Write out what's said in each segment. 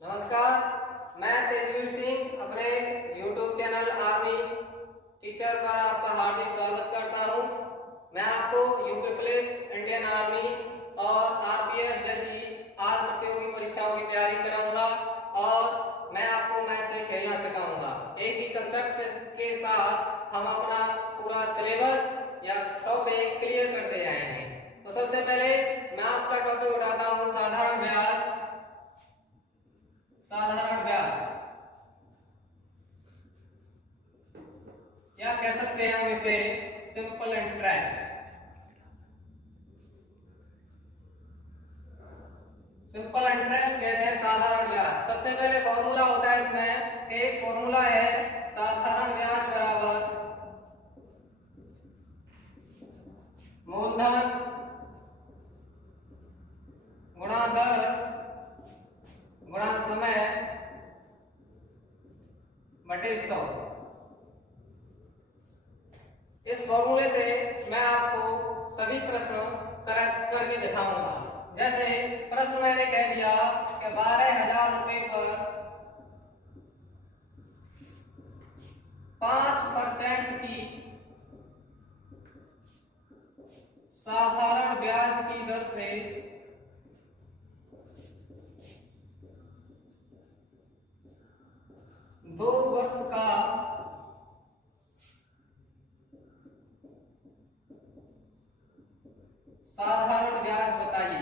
नमस्कार, मैं तेजवीर सिंह अपने YouTube चैनल आर्मी टीचर पर आपका हार्दिक स्वागत करता हूं। मैं आपको यूपी पुलिस, इंडियन आर्मी और आरपीएफ जैसी आर्म प्रतियोगी परीक्षाओं की तैयारी कराऊंगा और मैं आपको मैथ से खेलना सिखाऊंगा। एक ही कंसेप्ट के साथ हम अपना पूरा सिलेबस या टॉपिक क्लियर करते जाएंगे। तो सबसे पहले मैं आपका टॉपिक उठाता हूँ साधारण व्यास। साधारण ब्याज या कह सकते हैं हम इसे सिंपल इंटरेस्ट। सिंपल इंटरेस्ट कहते हैं साधारण ब्याज। सबसे पहले फॉर्मूला होता है इसमें, एक फॉर्मूला है साधारण ब्याज बराबर मूलधन गुणा दर गुणा समय बटे 100। इस फॉर्मूले से मैं आपको सभी प्रश्न करके दिखाऊंगा। जैसे प्रश्न मैंने कह दिया कि 12,000 रुपए पर 5% की साधारण ब्याज की दर से 2 वर्ष का साधारण ब्याज बताइए।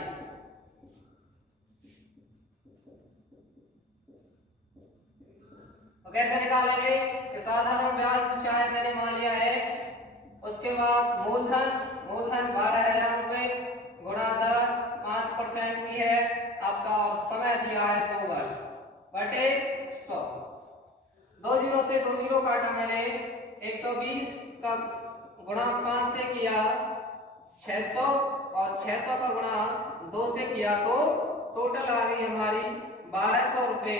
तो कैसे निकालेंगे कि साधारण ब्याज पूछा है, मैंने मान लिया x, उसके बाद मूलधन 12,000 रुपए गुणा दर 5% की है आपका, और समय दिया है 2 वर्ष बटे 100। 2 जीरो से 2 जीरो काटा मैंने, 120 का गुणा 5 से किया 600 और 600 का गुणा 2 से किया तो टोटल आ गई हमारी 1200 रुपए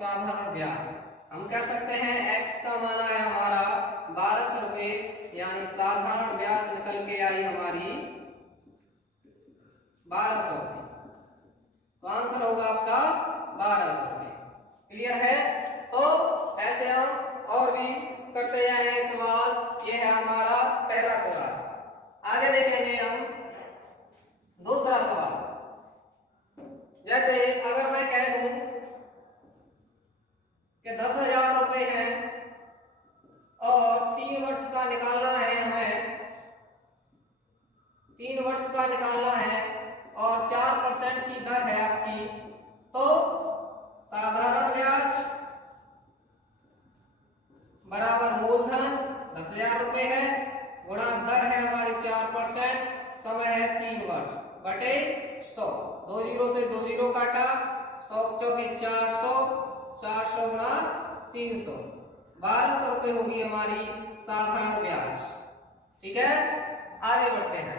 साधारण ब्याज। हम कह सकते हैं x का मान आया हमारा 1200 रुपए, यानी साधारण ब्याज निकल के आई हमारी 1200 रुपए। तो आंसर होगा आपका 1200 रुपए। क्लियर है? तो ऐसे हम और भी करते जाएंगे सवाल। ये है हमारा पहला सवाल। आगे देखेंगे हम दूसरा सवाल। जैसे अगर मैं कह दूं कि 10,000 रुपए हैं और 3 वर्ष का निकालना है हमें, 3 वर्ष का निकालना है और 4% की दर है आपकी, तो साधारण ब्याज बराबर मूलधन 10,000 रुपए है गुणा दर है हमारी 4%, समय है 3 वर्ष बटे 100। 2 जीरो से 2 जीरो काटा, 100 चौके 400, 400 गुणा 300, 1200 रुपए होगी हमारी साधारण ब्याज। ठीक है, आगे बढ़ते हैं।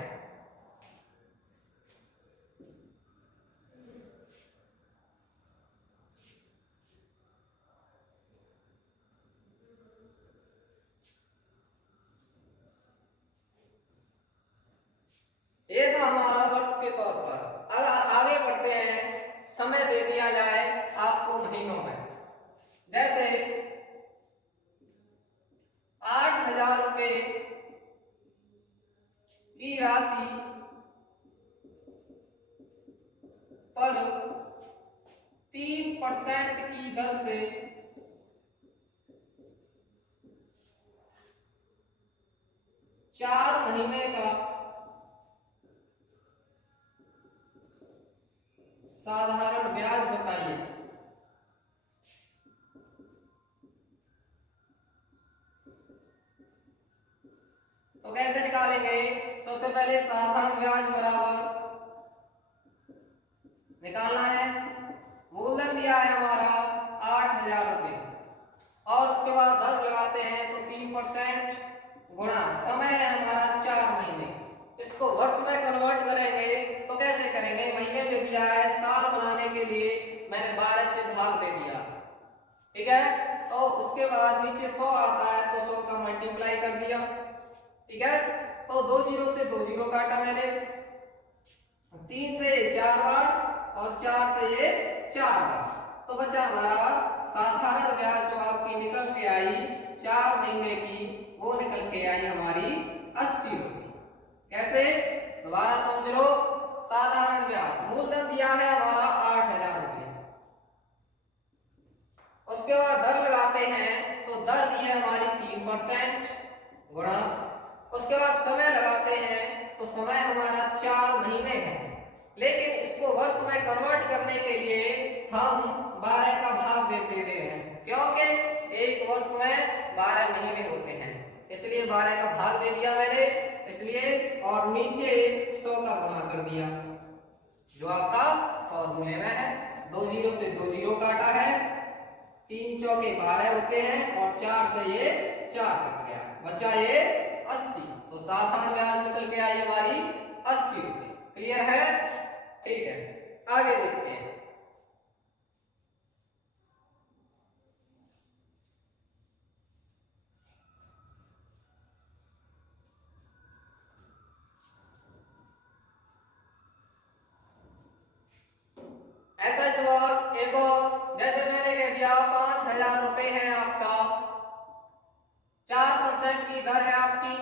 ये था हमारा वर्ष के तौर पर। अगर आगे बढ़ते हैं, समय दे दिया जाए आपको महीनों में। जैसे 8,000 रुपए की राशि पर 3% की दर से 4 महीने का साधारण ब्याज बताइए। तो कैसे निकालेंगे? सबसे पहले साधारण ब्याज बराबर निकालना है, मूलधन दिया है हमारा 8,000 रुपए और उसके बाद दर लगाते हैं तो 3% गुणा समय है हमारा 4 महीने। इसको वर्ष में कन्वर्ट करेंगे तो कैसे करेंगे? महीने में दिया है, साल बनाने के लिए मैंने 12 से भाग दे दिया। ठीक है, तो उसके बाद नीचे 100 आता है तो 100 का मल्टीप्लाई कर दिया। ठीक है, तो 2 जीरो से 2 जीरो काटा मैंने, 3 से 4 बार और 4 से ये 4 बार, तो बचा हमारा साधारण ब्याज जो आपकी निकल के आई 4 महीने की, वो निकल के आई हमारी 80 रुपये। कैसे, दोबारा समझ लो। साधारण ब्याज मूलधन दिया है हमारा 8000 रुपये, उसके बाद दर लगाते हैं तो दर दी है हमारी 3% गुणा, उसके बाद समय लगाते हैं तो समय हमारा 4 महीने है, लेकिन इसको वर्ष में कन्वर्ट करने के लिए हम 12 का भाग देते रहे हैं, क्योंकि एक वर्ष में 12 महीने होते हैं, इसलिए 12 का भाग दे दिया मैंने, इसलिए और नीचे 100 का गुणा कर दिया, जो आपका फॉर्मूले में है। 2 जीरो से 2 जीरो काटा है, 3 चौके 12 होते हैं और 4 से ये 4 कट गया, बचा ये 80। तो साधारण ब्याज निकल के आई हमारी 80 रुपये। क्लियर है? ठीक है, आगे देखते हैं। ऐसा सवाल एक और, जैसे मैंने कह दिया 5000 रुपए है आपका, 4% की दर है आपकी,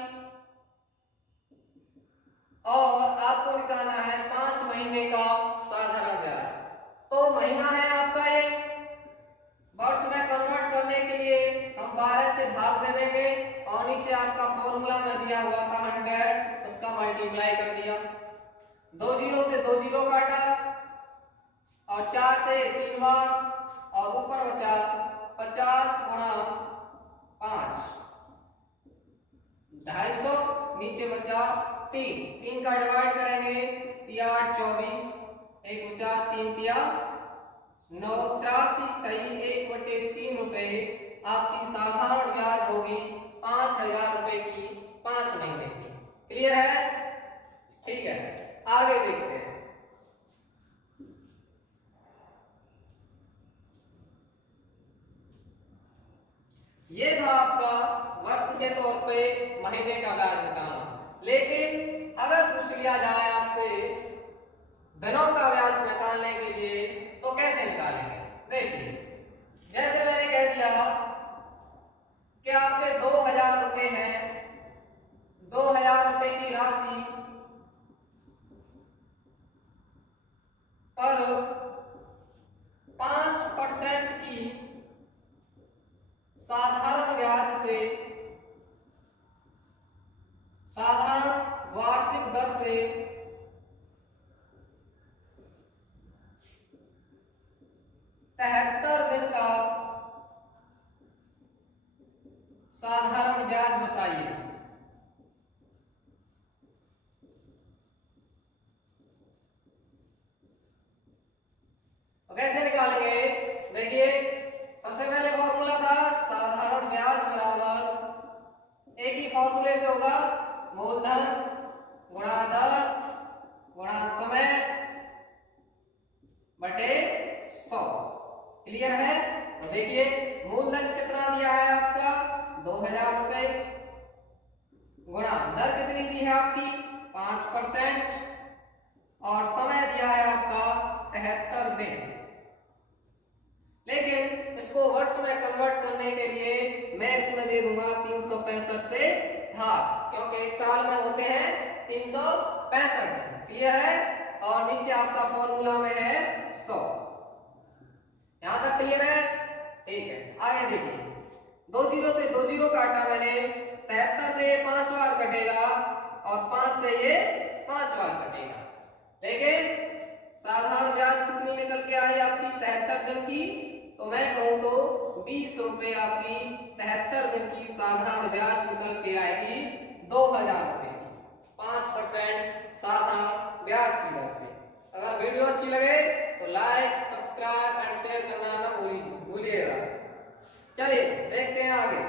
और आपको निकालना है 5 महीने का साधारण ब्याज। तो महीना है आपका ये, वर्ष में कन्वर्ट करने के लिए हम 12 से भाग दे देंगे, और नीचे आपका फॉर्मूला में दिया हुआ था 100, उसका मल्टीप्लाई कर दिया, 2 जीरो से 2 जीरो काटा और 4 से 3 बार, और ऊपर बचा 50 गुणा 5, 250, नीचे बचा 3 का डिवाइड करेंगे, 3 8 24, एक बचा 3 तिया 9, 83 सही 1/3 रुपए आपकी साधारण ब्याज होगी 5000 रुपए की 5 महीने की। क्लियर है? ठीक है, आगे देखते हैं। ये था आपका वर्ष के तौर पे महीने का ब्याज निकालना, लेकिन अगर पूछ लिया जाए आपसे दिनों का ब्याज निकालने के लिए तो कैसे निकालेंगे? देखिए, जैसे मैंने कह दिया कि आपके 2000 रुपए हैं, 2000 रुपए की राशि पर 5% की साधारण ब्याज से, साधारण वार्षिक दर से 73 दिन का साधारण ब्याज बताइए। तो कैसे निकालेंगे? देखिए, सबसे पहले फॉर्मूला था साधारण ब्याज बराबर एक ही फॉर्मूले से होगा, मूलधन गुणा दर गुणा समय बटे 100। क्लियर है? तो देखिए, मूलधन कितना दिया है आपका 2000 रुपए, गुणा दर कितनी दी है आपकी 5%, और समय दिया है आपका 73 दिन। लेकिन इसको वर्ष में कन्वर्ट करने के लिए मैं इसमें दे दूंगा 365 से भाग, क्योंकि एक साल में होते हैं 365 दिन। क्लियर है? और नीचे आपका फॉर्मूला में है 100। यहां तक क्लियर है? ठीक है, आगे देखिए, 2 जीरो से 2 जीरो काटा मैंने, 73 से ये 5 बार कटेगा और 5 से ये 5 बार कटेगा, लेकिन साधारण ब्याज कितनी निकल के आई आपकी 73 दिन की? तो मैं कहूं तो 20 रुपए आपकी 73 दिन की साधारण ब्याज निकल के आएगी 2000 रुपए, 5% साधारण ब्याज की दर से। अगर वीडियो अच्छी लगे तो लाइक, सब्सक्राइब एंड शेयर करना ना भूलिएगा। चलिए देखते हैं आगे।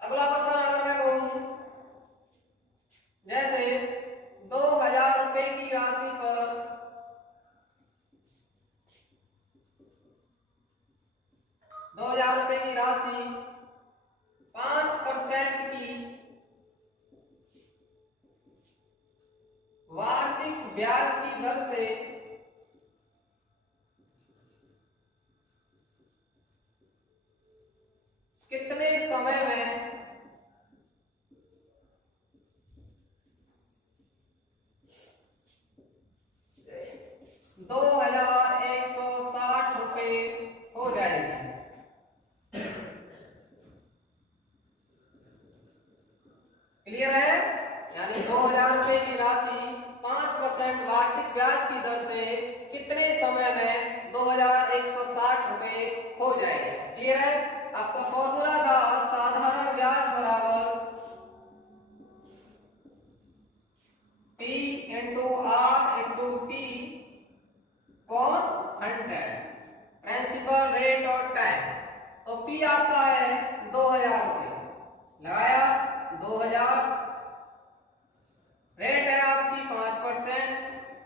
अगला क्वेश्चन अगर मैं कहूं, जैसे 2000 रुपए की राशि पर ₹2000 की राशि 5% की वार्षिक ब्याज की दर से कितने समय में 2160 रुपए हो जाएगी। क्लियर है? यानी 2000 की राशि 5% वार्षिक ब्याज की दर से कितने समय में 2160 रुपए हो जाएगी। क्लियर है? आपका फॉर्मूला था साधारण ब्याज बराबर P into R into T upon 100, principal rate और टाइम। तो P आपका है 2000 रुपये, लगाया 2000, रेट है आपकी 5%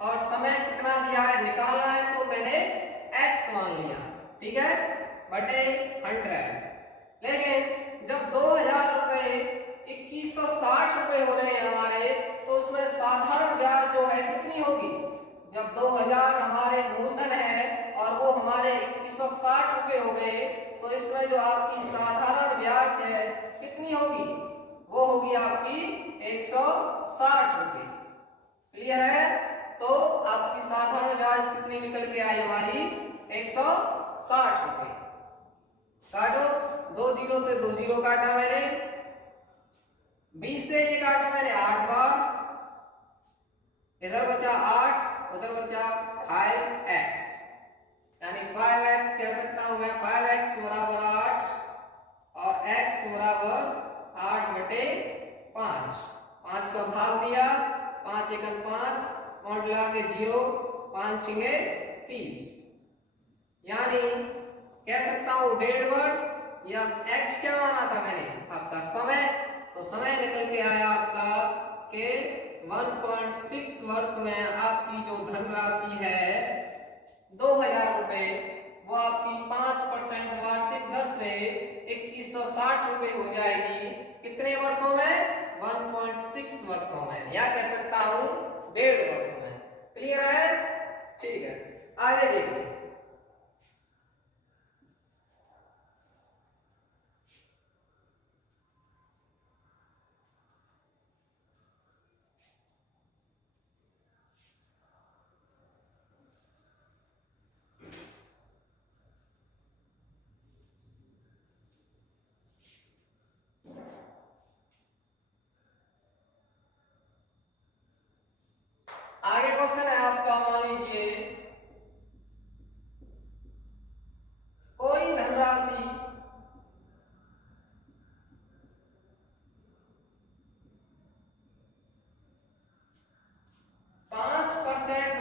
और समय कितना दिया है निकालना है, तो मैंने x मान लिया, ठीक है, बटे 100। लेकिन जब 2000 रुपये 2160 रुपये हो रहे हैं हमारे, तो उसमें साधारण ब्याज जो है कितनी होगी? जब 2000 हमारे मूलधन है और वो हमारे 2160 रुपये हो गए, तो इसमें जो आपकी साधारण ब्याज है कितनी होगी? वो होगी आपकी 160 रुपये। क्लियर है? तो आपकी साधारण ब्याज कितनी निकल के आई हमारी? 160 रुपये। काटो, 2 जीरो से 2 जीरो काटा मैंने, 20 से ये काटा मैंने 8 बार, इधर बचा 8, उधर बचा 5x, यानी 5x कह सकता हूं मैं, 5x बराबर 8 और x बराबर 8 बटे 5। 5 का भाग दिया, 5 एकम 5, और लगा के 0, 5 छिंगे 30, यानी कह सकता हूं 1.5 वर्ष। या x क्या माना था मैंने? आपका समय। तो समय निकल के आया आपका के 1.6 वर्ष में आपकी जो धनराशि है 2000 रुपए, वो आपकी 5% वार्षिक दर से 2160 रुपए हो जाएगी। कितने वर्षों में? 1.6 वर्षों में, या कह सकता हूं 1.5 वर्ष में। क्लियर है? ठीक है, आगे देखिए। आगे क्वेश्चन है आपका, मान लीजिए कोई धनराशि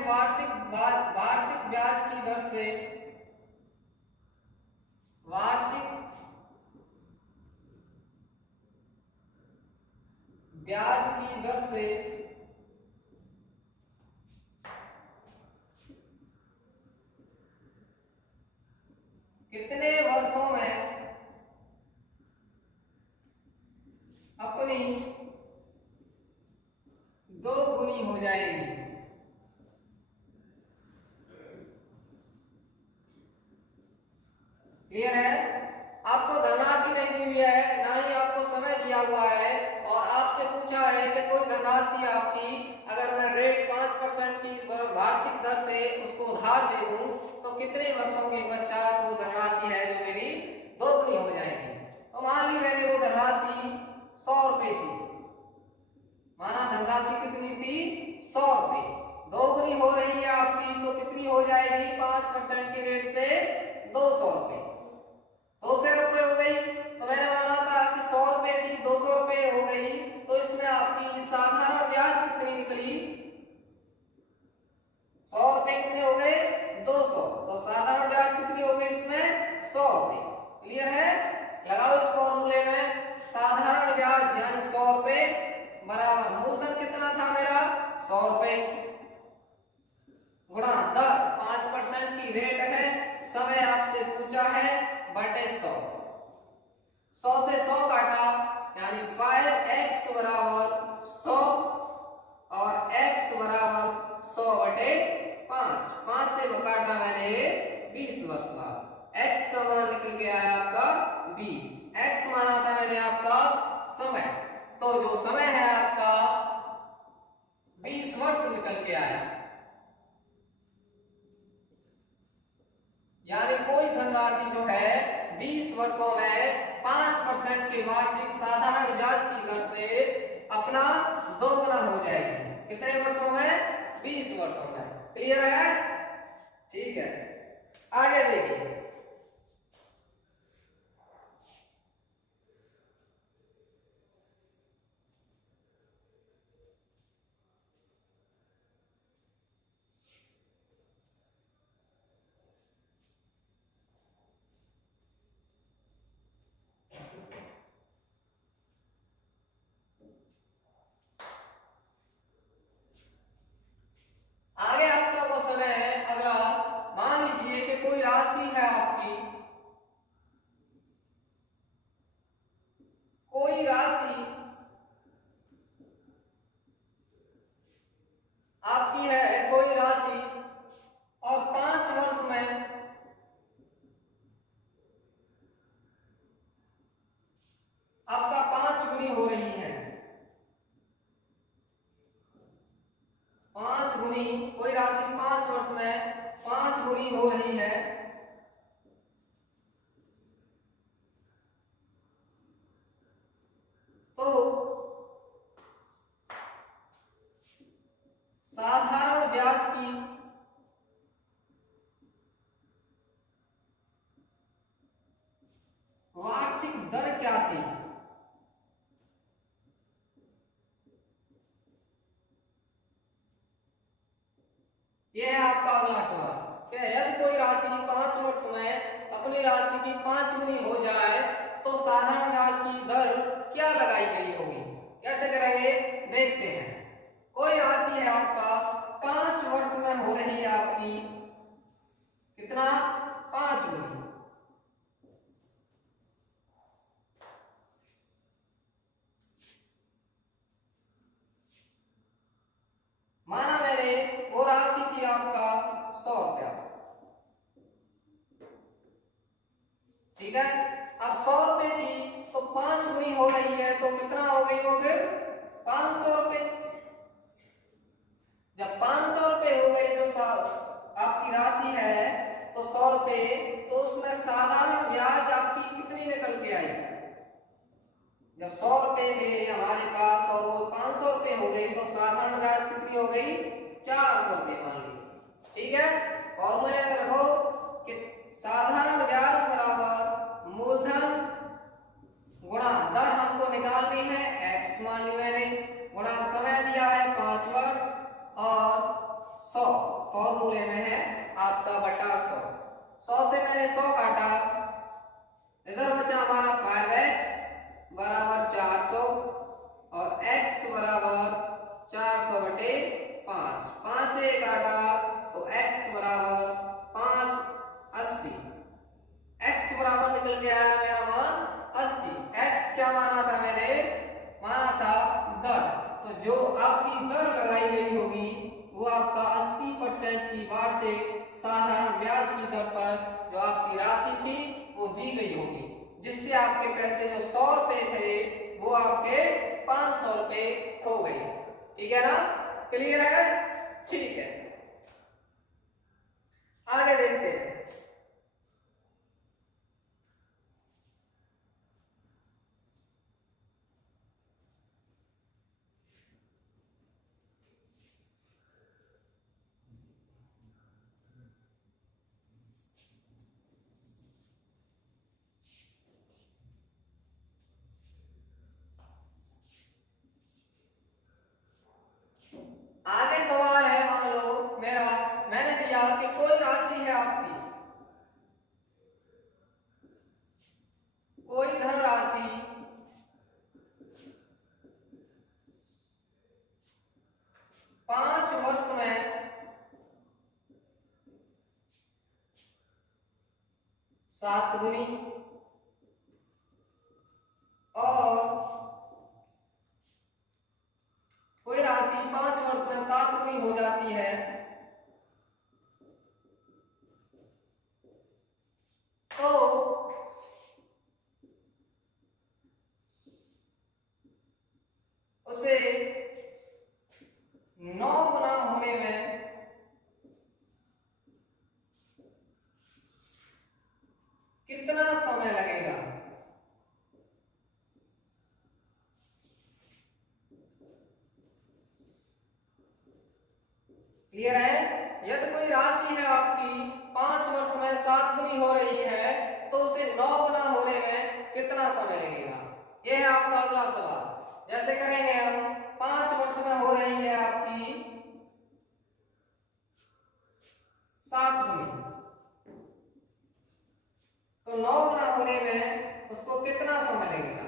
वार्षिक ब्याज की दर से, वार्षिक ब्याज की दर से कितने वर्षों में अपनी 2 गुनी हो जाएगी। क्लियर है? आपको धनराशि नहीं दी हुई है, ना ही आपको समय दिया हुआ है, और आपसे पूछा है कि कोई धनराशि आपकी अगर मैं रेट 5% की वार्षिक दर से उसको उधार दे दूं, तो कितने वर्षों के पश्चात वो धनराशि है जो मेरी 2 गुनी हो जाएगी। तो मान ली मैंने वो धनराशि 100 रुपए थी, माना धनराशि कितनी थी? 100 रुपए। 2 गुनी हो रही है आपकी, तो कितनी हो जाएगी? 5% की रेट से 200 रुपए, 200 रुपए हो गई। तो मैंने माना था कि 100 रुपए थी, 200 रुपए हो गई, तो इसमें आपकी साधारण ब्याज कितनी निकली? 100 रुपए कितने हो गए? 200। तो साधारण ब्याज कितनी हो गई इसमें? 100 रुपए। क्लियर है? लगाओ इस फॉर्मूले में, साधारण ब्याज यानी 100 रुपए बराबर मूलधन कितना था मेरा? 100 रुपए, गुणा दर 5% की रेट है, समय आपसे पूछा है, बटे 100। 100 से 100 काटा यानी 5x बराबर 100 और x बराबर 100/5। 5 से काटा मैंने 20 वर्ष बाद। x का मान निकल के आया आपका 20। x माना था मैंने आपका समय, तो जो समय है आपका 20 वर्ष निकल के आया। यानी कोई धनराशि जो है 20 वर्षों में 5% के वार्षिक साधारण ब्याज की दर से अपना दोगुना हो जाएगी। कितने वर्षों में? 20 वर्षों में। क्लियर है? ठीक है, आगे देखिए। आगे आपका क्वेश्चन है अगला। मान लीजिए कि कोई राशि है आपकी, कोई राशि आपकी है, कोई राशि, और 5 वर्ष में आपका 5 गुनी हो रही है। 5 गुनी, कोई राशि 5 वर्ष में 5 गुनी हो रही है, तो साधारण ब्याज की वार्षिक दर क्या थी? यह है आपका अगला सवाल कि यदि कोई राशि 5 वर्ष में अपनी राशि की 5 गुनी हो जाए तो साधारण ब्याज की दर क्या लगाई गई होगी? कैसे करेंगे देखते हैं। कोई राशि है आपका 5 वर्ष में हो रही है आपकी कितना? 5 गुनी। माना मैंने वो राशि थी आपका 100 रुपया, ठीक है। अब 100 रुपए थी तो 5 गुनी हो रही है तो कितना हो गई वो फिर? 500 रुपए। जब 500 रुपए हो गई जो आपकी राशि है तो 100 रुपए, तो उसमें साधारण ब्याज आपकी कितनी निकल के आई? जब 100 रुपए थे हमारे पास और वो 500 रुपए हो गई तो साधारण ब्याज कितनी हो गई? 400 रुपए मान लीजिए, ठीक है। फॉर्मूले में रखो कि साधारण ब्याज बराबर मूलधन गुणा दर हमको निकालनी है, x मानी मैंने, गुणा समय दिया है 5 वर्ष और 100 फॉर्मूले में है आपका बटा 100। 100 से मैंने 100 काटा, इधर बचा हमारा 5x बराबर 400 और x बराबर 400/5। 5 से काटा तो x बराबर 580। x बराबर निकल के आया मेरा मान 80। x क्या माना था मैंने? माना था दर। तो जो आपकी दर लगाई गई होगी वो आपका 80% की वार्षिक साधारण ब्याज की दर पर जो आपकी राशि थी वो दी गई होगी, जिससे आपके पैसे जो 100 रुपए थे वो आपके 500 रुपए हो गए। ठीक है ना? क्लियर है? ठीक है, आगे देखते हैं। आगे सवाल है, मान लो मेरा, मैंने दिया कि कोई राशि है आपकी, कोई धनराशि 5 वर्ष में 7 गुनी कितना समय लगेगा। क्लियर है। यदि कोई राशि है आपकी 5 वर्ष में 7 गुनी हो रही है तो उसे 9 गुना होने में कितना समय लगेगा। यह है आपका अगला सवाल। जैसे करेंगे हम 5 वर्ष में हो रही है आपकी 7 गुनी, तो 9 गुना होने में उसको कितना समय लगेगा।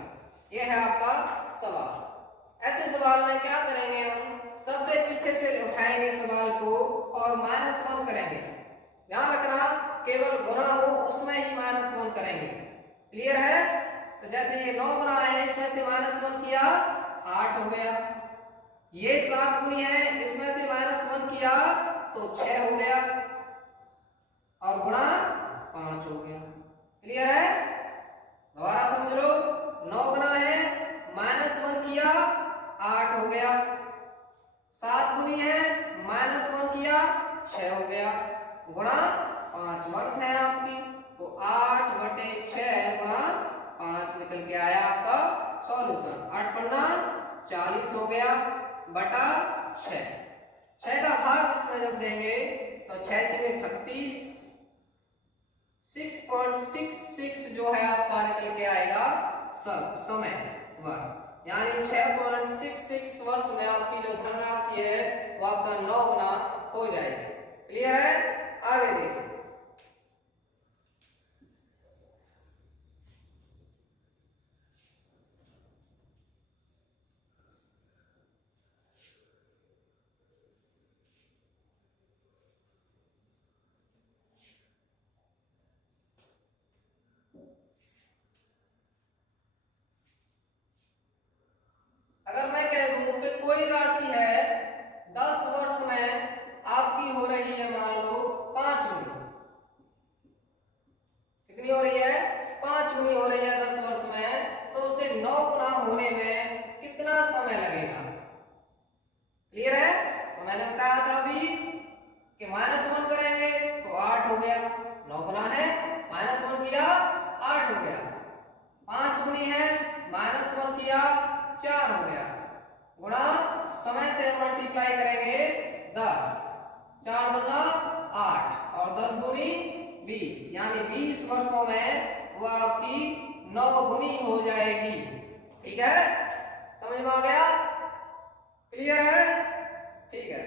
यह है आपका सवाल। ऐसे सवाल में क्या करेंगे हम, सबसे पीछे से उठाएंगे सवाल को और -1 करेंगे। ध्यान रखना केवल गुना हो उसमें ही -1 करेंगे। क्लियर है। तो जैसे ये 9 गुना है, इसमें से -1 किया 8 हो गया। ये 7 गुनी है, इसमें से -1 किया तो 6 हो गया और गुणा 5 हो गया। क्लियर है। दोबारा समझ लो, 9 गुना है, -1 किया 8 हो गया। 7 गुनी है, -1 किया 6 हो गया, गुणा 5 वर्ष है आपकी, तो 8/6 गुणा 5 निकल के आया आपका सॉल्यूशन। 8 पन्ना 40 हो गया बटा 6। 6 का भाग इसमें जब देंगे तो 6 से 36, 6.66 जो है आपका निकल के आएगा समय वर्ष, यानी 6.66 वर्ष में आपकी जो धनराशि है वो आपका 9 गुना हो जाएगी। क्लियर है। आगे देखिए, अगर मैं कह दूं कि कोई राशि है 10 वर्ष में आपकी हो रही है मान लो 5 गुनी, कितनी हो रही है 5 गुनी हो रही है 10 वर्ष में, तो उसे 9 गुना होने में कितना समय लगेगा। क्लियर है। तो मैंने बताया था अभी कि -1 करेंगे तो 8 हो गया, 9 गुना है, -1 किया 8 हो गया, 5 गुनी है, -1 किया 4 हो गया, गुणा समय से मल्टीप्लाई करेंगे 10, 4 गुना 8 और 10 गुनी 20, यानी 20 वर्षों में वो आपकी 9 गुनी हो जाएगी। ठीक है, समझ में आ गया। क्लियर है। ठीक है।